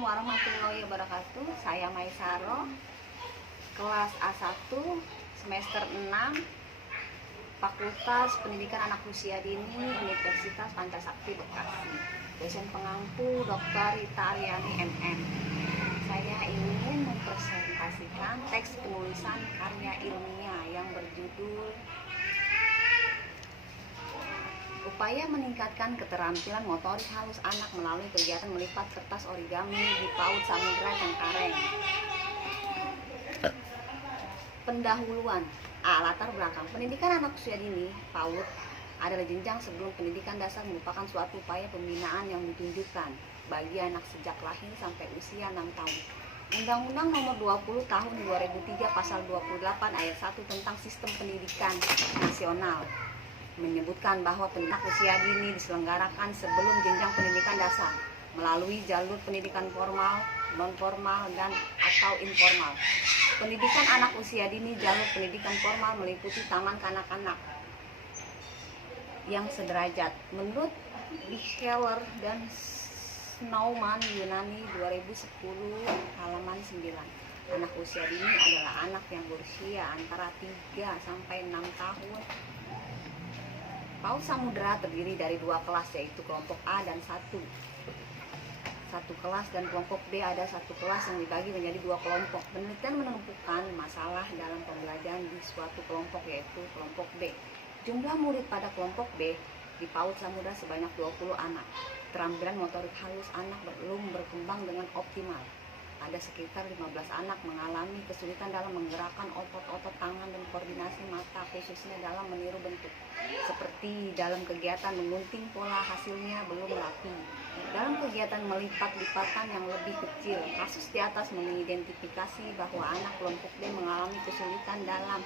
Assalamualaikum warahmatullahi wabarakatuh. Saya Maisaro, kelas A1, semester 6, Fakultas Pendidikan Anak Usia Dini, Universitas Pancasakti Bekasi. Dosen pengampu Dr. Rita Aryani MM. Saya ingin mempresentasikan teks penulisan karya ilmiah yang berjudul Upaya meningkatkan keterampilan motorik halus anak melalui kegiatan melipat kertas origami di PAUD Samudra Cengkareng. Pendahuluan. Latar belakang. Pendidikan anak usia dini PAUD adalah jenjang sebelum pendidikan dasar, merupakan suatu upaya pembinaan yang ditunjukkan bagi anak sejak lahir sampai usia 6 tahun. Undang-Undang Nomor 20 Tahun 2003 Pasal 28 Ayat 1 tentang Sistem Pendidikan Nasional menyebutkan bahwa pendidikan usia dini diselenggarakan sebelum jenjang pendidikan dasar melalui jalur pendidikan formal, non-formal, dan atau informal. Pendidikan anak usia dini jalur pendidikan formal meliputi taman kanak-kanak yang sederajat. Menurut Bicheler dan Snowman Yunani 2010 halaman 9, anak usia dini adalah anak yang berusia antara 3 sampai 6 tahun. PAUD Samudra terdiri dari 2 kelas, yaitu kelompok A dan 1 kelas, dan kelompok B ada 1 kelas yang dibagi menjadi 2 kelompok. Penelitian menemukan masalah dalam pembelajaran di suatu kelompok, yaitu kelompok B. Jumlah murid pada kelompok B di PAUD Samudra sebanyak 20 anak. Keterampilan motorik halus anak belum berkembang dengan optimal. Ada sekitar 15 anak mengalami kesulitan dalam menggerakkan otot-otot tangan dan koordinasi mata, khususnya dalam meniru bentuk. Seperti dalam kegiatan menggunting pola, hasilnya belum rapi. Dalam kegiatan melipat-lipatan yang lebih kecil, kasus di atas mengidentifikasi bahwa anak kelompok D mengalami kesulitan dalam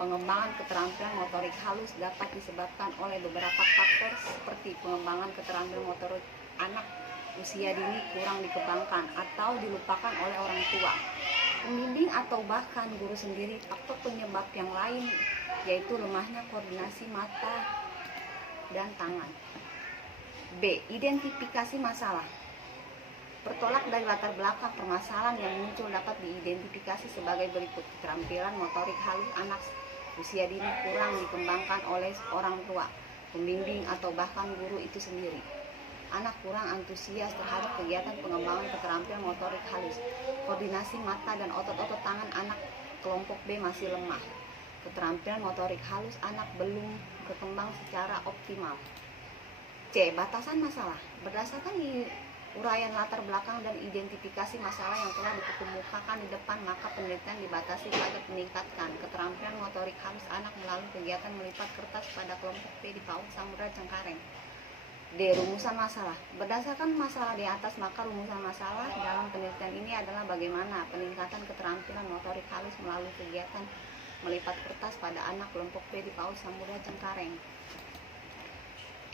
pengembangan keterampilan motorik halus dapat disebabkan oleh beberapa faktor seperti pengembangan keterampilan motorik anak usia dini kurang dikembangkan atau dilupakan oleh orang tua, pembimbing atau bahkan guru sendiri. Faktor penyebab yang lain yaitu lemahnya koordinasi mata dan tangan. B. Identifikasi masalah. Bertolak dari latar belakang permasalahan yang muncul dapat diidentifikasi sebagai berikut. Keterampilan motorik halus anak usia dini kurang dikembangkan oleh orang tua, pembimbing atau bahkan guru itu sendiri. Anak kurang antusias terhadap kegiatan pengembangan keterampilan motorik halus. Koordinasi mata dan otot-otot tangan anak kelompok B masih lemah. Keterampilan motorik halus anak belum berkembang secara optimal. C. Batasan masalah. Berdasarkan uraian latar belakang dan identifikasi masalah yang telah dikemukakan di depan, maka penelitian dibatasi pada meningkatkan keterampilan motorik halus anak melalui kegiatan melipat kertas pada kelompok B di PAUD Samudra Cengkareng. D. Rumusan masalah. Berdasarkan masalah di atas, maka rumusan masalah dalam penelitian ini adalah bagaimana peningkatan keterampilan motorik halus melalui kegiatan melipat kertas pada anak kelompok B di PAUD Samudra Cengkareng.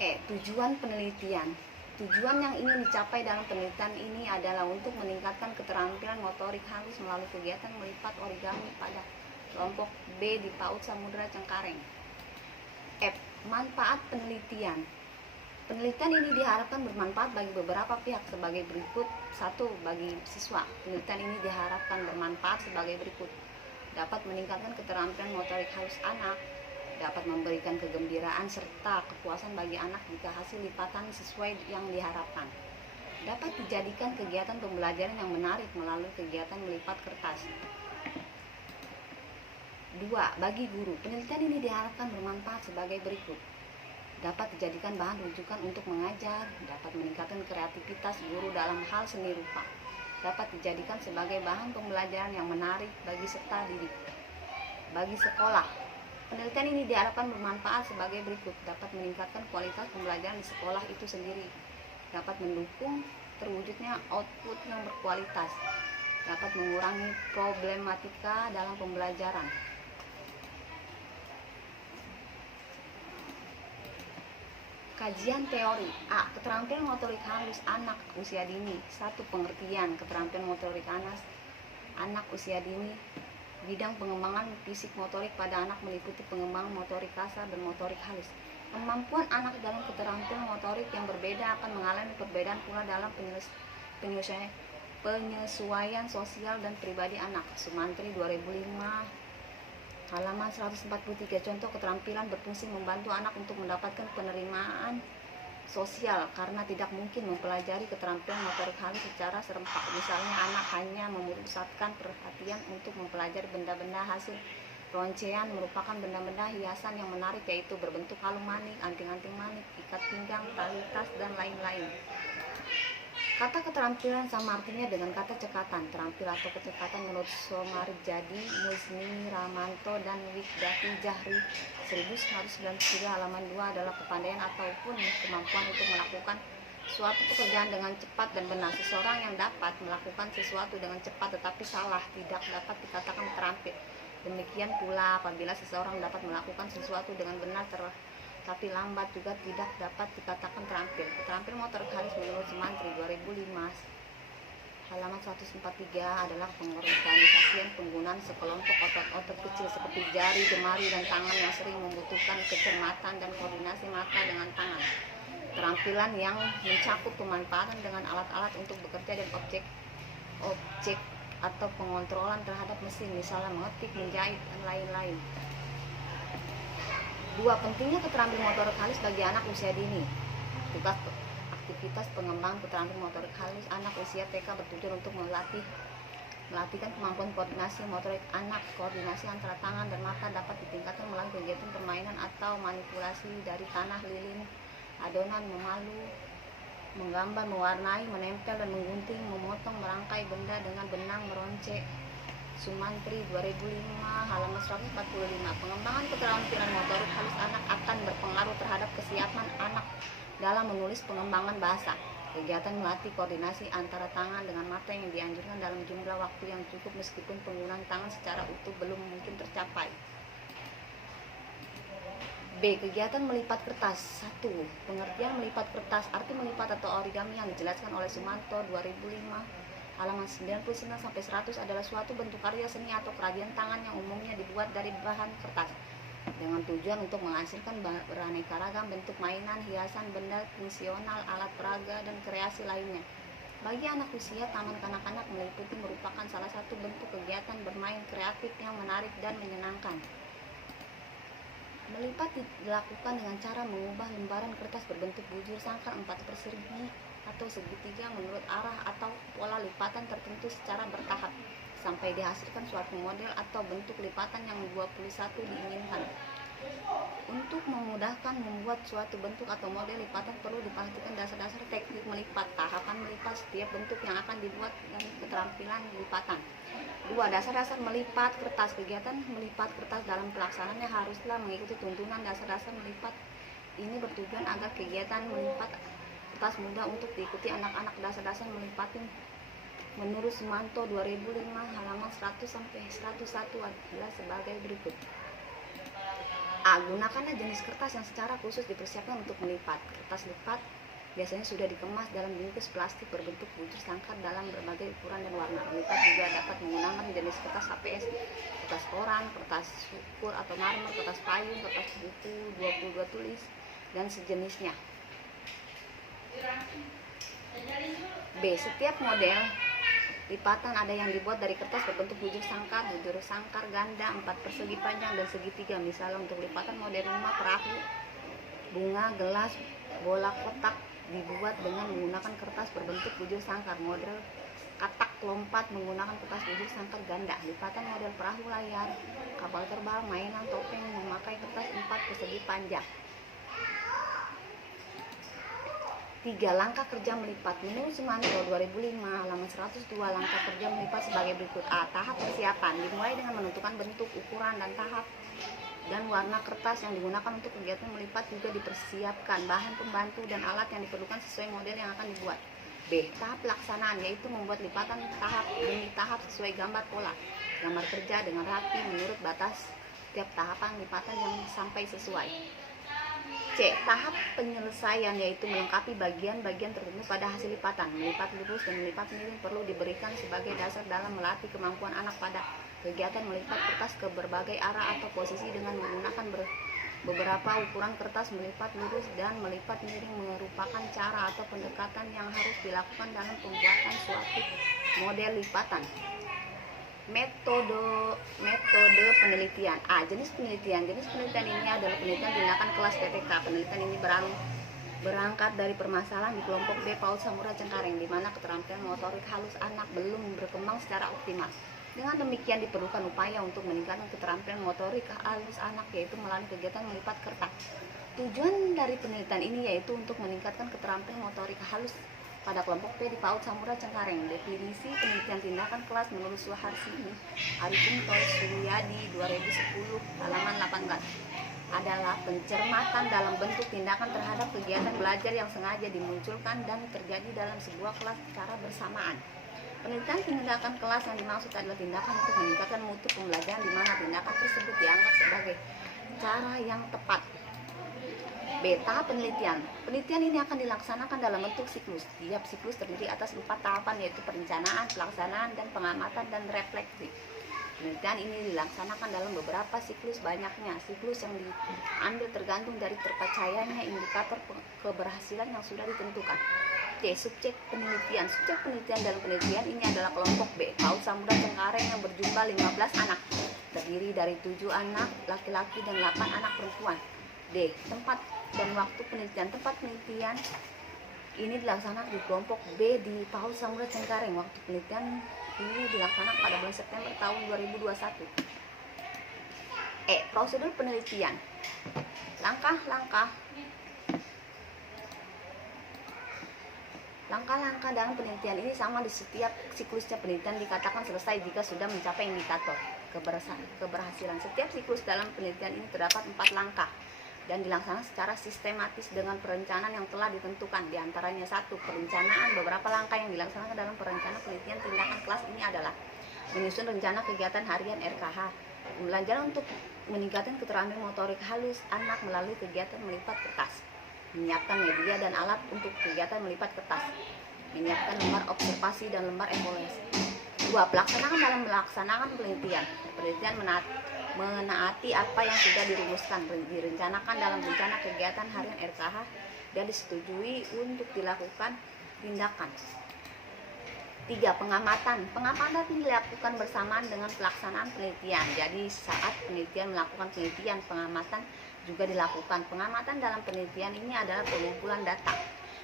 E. Tujuan penelitian. Tujuan yang ingin dicapai dalam penelitian ini adalah untuk meningkatkan keterampilan motorik halus melalui kegiatan melipat origami pada kelompok B di PAUD Samudra Cengkareng. F. Manfaat penelitian. Penelitian ini diharapkan bermanfaat bagi beberapa pihak sebagai berikut. 1. Bagi siswa, penelitian ini diharapkan bermanfaat sebagai berikut. Dapat meningkatkan keterampilan motorik halus anak, dapat memberikan kegembiraan serta kepuasan bagi anak jika hasil lipatan sesuai yang diharapkan. Dapat dijadikan kegiatan pembelajaran yang menarik melalui kegiatan melipat kertas. 2. Bagi guru, penelitian ini diharapkan bermanfaat sebagai berikut. Dapat dijadikan bahan rujukan untuk mengajar, dapat meningkatkan kreativitas guru dalam hal seni rupa, dapat dijadikan sebagai bahan pembelajaran yang menarik bagi peserta didik. Bagi sekolah, penelitian ini diharapkan bermanfaat sebagai berikut. Dapat meningkatkan kualitas pembelajaran di sekolah itu sendiri, dapat mendukung terwujudnya output yang berkualitas, dapat mengurangi problematika dalam pembelajaran. Kajian teori. A. Keterampilan motorik halus anak usia dini. 1. Pengertian keterampilan motorik anak usia dini. Bidang pengembangan fisik motorik pada anak meliputi pengembangan motorik kasar dan motorik halus. Kemampuan anak dalam keterampilan motorik yang berbeda akan mengalami perbedaan pula dalam penyelesaian Penyesuaian sosial dan pribadi anak, Sumantri 2005, halaman 143. Contoh keterampilan berfungsi membantu anak untuk mendapatkan penerimaan sosial karena tidak mungkin mempelajari keterampilan motorik halus secara serempak. Misalnya anak hanya memusatkan perhatian untuk mempelajari benda-benda hasil roncean merupakan benda-benda hiasan yang menarik, yaitu berbentuk kalung manik, anting-anting manik, ikat pinggang, tali tas, dan lain-lain. Kata keterampilan sama artinya dengan kata cekatan. Terampil atau kecekatan menurut Somarjadi, Musni, Ramanto, dan Wigdati Jahri 1993 halaman 2 adalah kepandaian ataupun kemampuan untuk melakukan suatu pekerjaan dengan cepat dan benar. Seseorang yang dapat melakukan sesuatu dengan cepat tetapi salah tidak dapat dikatakan terampil. Demikian pula apabila seseorang dapat melakukan sesuatu dengan benar tapi lambat juga tidak dapat dikatakan terampil. Keterampil motorik halus menurut Sumantri 2005 halaman 143 adalah pengorganisasian penggunaan sekelompok otot-otot kecil seperti jari, jemari, dan tangan yang sering membutuhkan kecermatan dan koordinasi mata dengan tangan. Keterampilan yang mencakup pemanfaatan dengan alat-alat untuk bekerja dan objek atau pengontrolan terhadap mesin, misalnya mengetik, menjahit, dan lain-lain. 2. Pentingnya keterampilan motorik halus bagi anak usia dini. Aktivitas pengembangan keterampilan motorik halus anak usia TK bertujuan untuk melatihkan kemampuan koordinasi motorik anak. Koordinasi antara tangan dan mata dapat ditingkatkan melalui kegiatan permainan atau manipulasi dari tanah, lilin, adonan, memalu, menggambar, mewarnai, menempel, dan menggunting, memotong, merangkai benda dengan benang, meronce. Sumantri 2005 halaman 145. Pengembangan keterampilan motorik halus anak akan berpengaruh terhadap kesiapan anak dalam menulis pengembangan bahasa. Kegiatan melatih koordinasi antara tangan dengan mata yang dianjurkan dalam jumlah waktu yang cukup meskipun penggunaan tangan secara utuh belum mungkin tercapai. B. Kegiatan melipat kertas. 1. Pengertian melipat kertas. Arti melipat atau origami yang dijelaskan oleh Sumanto 2005 halaman 99-100 adalah suatu bentuk karya seni atau kerajinan tangan yang umumnya dibuat dari bahan kertas dengan tujuan untuk menghasilkan beraneka ragam bentuk mainan, hiasan, benda fungsional, alat peraga, dan kreasi lainnya. Bagi anak usia taman kanak-kanak meliputi merupakan salah satu bentuk kegiatan bermain kreatif yang menarik dan menyenangkan. Melipat dilakukan dengan cara mengubah lembaran kertas berbentuk bujur sangkar 4 persegi atau segitiga menurut arah atau pola lipatan tertentu secara bertahap sampai dihasilkan suatu model atau bentuk lipatan yang 21 diinginkan. Untuk memudahkan membuat suatu bentuk atau model lipatan perlu diperhatikan dasar-dasar teknik melipat, tahapan melipat setiap bentuk yang akan dibuat, dan keterampilan lipatan. 2. Dasar-dasar melipat kertas. Kegiatan melipat kertas dalam pelaksanaannya haruslah mengikuti tuntunan dasar-dasar melipat. Ini bertujuan agar kegiatan melipat kertas mudah untuk diikuti anak-anak. Dasar-dasar melipatin menurut Sumanto 2005 halaman 100-101 adalah sebagai berikut. A. Gunakanlah jenis kertas yang secara khusus dipersiapkan untuk melipat. Kertas lipat biasanya sudah dikemas dalam bungkus plastik berbentuk bujur sangkar dalam berbagai ukuran dan warna. Melipat juga dapat menggunakan jenis kertas HPS, kertas koran, kertas syukur atau marmer, kertas payung, kertas buku 22 tulis, dan sejenisnya. B. Setiap model lipatan ada yang dibuat dari kertas berbentuk bujur sangkar ganda, 4 persegi panjang, dan segitiga. Misalnya untuk lipatan model rumah, perahu, bunga, gelas, bola kotak dibuat dengan menggunakan kertas berbentuk bujur sangkar. Model katak lompat menggunakan kertas bujur sangkar ganda. Lipatan model perahu layar, kapal terbang, mainan topeng memakai kertas 4 persegi panjang. 3. Langkah kerja melipat. Menurut Sumanto 2005 halaman 102, langkah kerja melipat sebagai berikut. A. Tahap persiapan dimulai dengan menentukan bentuk, ukuran, dan tahap dan warna kertas yang digunakan untuk kegiatan melipat. Juga dipersiapkan bahan pembantu dan alat yang diperlukan sesuai model yang akan dibuat. B. Tahap pelaksanaan, yaitu membuat lipatan tahap demi tahap sesuai gambar pola. Gambar kerja dengan rapi menurut batas setiap tahapan lipatan yang sampai sesuai. C. Tahap penyelesaian, yaitu melengkapi bagian-bagian tertentu pada hasil lipatan. Melipat lurus dan melipat miring perlu diberikan sebagai dasar dalam melatih kemampuan anak pada kegiatan melipat kertas ke berbagai arah atau posisi dengan menggunakan beberapa ukuran kertas. Melipat lurus dan melipat miring merupakan cara atau pendekatan yang harus dilakukan dalam pembuatan suatu model lipatan. Metode penelitian. Jenis penelitian ini adalah penelitian tindakan kelas PTK. Penelitian ini berangkat dari permasalahan di kelompok B PAUD Samudra Cengkareng, di mana keterampilan motorik halus anak belum berkembang secara optimal. Dengan demikian diperlukan upaya untuk meningkatkan keterampilan motorik halus anak, yaitu melalui kegiatan melipat kertas. Tujuan dari penelitian ini yaitu untuk meningkatkan keterampilan motorik halus pada kelompok B di PAUD Samudra Cengkareng. Definisi penelitian tindakan kelas menurut Suharsini Arikunto Suryadi 2010 halaman 18 adalah pencermatan dalam bentuk tindakan terhadap kegiatan belajar yang sengaja dimunculkan dan terjadi dalam sebuah kelas secara bersamaan. Penelitian tindakan kelas yang dimaksud adalah tindakan untuk meningkatkan mutu pembelajaran, di mana tindakan tersebut dianggap sebagai cara yang tepat. Beta penelitian. Penelitian ini akan dilaksanakan dalam bentuk siklus. Tiap siklus terdiri atas 4 tahapan, yaitu perencanaan, pelaksanaan, dan pengamatan dan refleksi. Penelitian ini dilaksanakan dalam beberapa siklus. Banyaknya siklus yang diambil tergantung dari terpercayanya indikator keberhasilan yang sudah ditentukan. Subjek penelitian. Subjek penelitian dalam penelitian ini adalah kelompok B PAUD Samudra Cengkareng yang berjumlah 15 anak, terdiri dari 7 anak laki-laki dan 8 anak perempuan. Tempat dan waktu penelitian. Tempat penelitian ini dilaksanakan di kelompok B di PAUD Samudra Cengkareng. Waktu penelitian ini dilaksanakan pada bulan September tahun 2021. Prosedur penelitian. Langkah-langkah dalam penelitian ini sama di setiap siklusnya. Penelitian dikatakan selesai jika sudah mencapai indikator keberhasilan. Setiap siklus dalam penelitian ini terdapat 4 langkah dan dilaksanakan secara sistematis dengan perencanaan yang telah ditentukan. Di antaranya 1. Perencanaan. Beberapa langkah yang dilaksanakan dalam perencanaan penelitian tindakan kelas ini adalah menyusun rencana kegiatan harian RKH, pembelajaran untuk meningkatkan keterampilan motorik halus anak melalui kegiatan melipat kertas, menyiapkan media dan alat untuk kegiatan melipat kertas, menyiapkan lembar observasi dan lembar evaluasi. 2. Pelaksanaan dalam melaksanakan penelitian. Penelitian menaati apa yang sudah dirumuskan, direncanakan dalam rencana kegiatan harian RKH dan disetujui untuk dilakukan tindakan. 3. Pengamatan. Pengamatan dilakukan bersamaan dengan pelaksanaan penelitian. Jadi saat penelitian melakukan penelitian, pengamatan juga dilakukan. Pengamatan dalam penelitian ini adalah pengumpulan data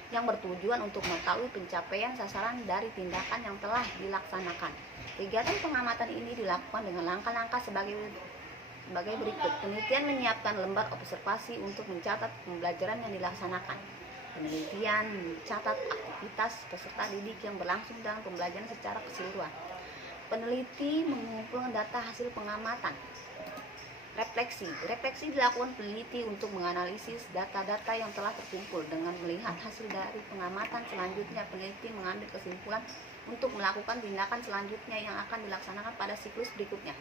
yang bertujuan untuk mengetahui pencapaian sasaran dari tindakan yang telah dilaksanakan. Kegiatan pengamatan ini dilakukan dengan langkah-langkah sebagai berikut. Penelitian menyiapkan lembar observasi untuk mencatat pembelajaran yang dilaksanakan. Penelitian mencatat aktivitas peserta didik yang berlangsung dalam pembelajaran secara keseluruhan. Peneliti mengumpulkan data hasil pengamatan. Refleksi dilakukan peneliti untuk menganalisis data-data yang telah terkumpul. Dengan melihat hasil dari pengamatan, selanjutnya peneliti mengambil kesimpulan untuk melakukan tindakan selanjutnya yang akan dilaksanakan pada siklus berikutnya.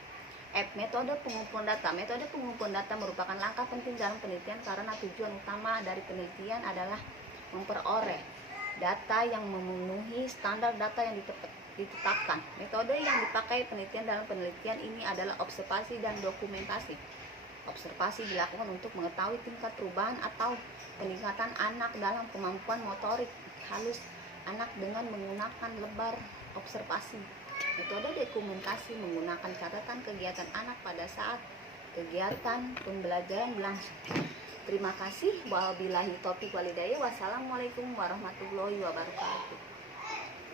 Metode pengumpulan data. Metode pengumpulan data merupakan langkah penting dalam penelitian karena tujuan utama dari penelitian adalah memperoleh data yang memenuhi standar data yang ditetapkan. Metode yang dipakai penelitian dalam penelitian ini adalah observasi dan dokumentasi. Observasi dilakukan untuk mengetahui tingkat perubahan atau peningkatan anak dalam kemampuan motorik halus anak dengan menggunakan lembar observasi. Metode dokumentasi menggunakan catatan kegiatan anak pada saat kegiatan pembelajaran berlangsung. Terima kasih. Wabillahi taufiq walhidayah. Wassalamualaikum warahmatullahi wabarakatuh.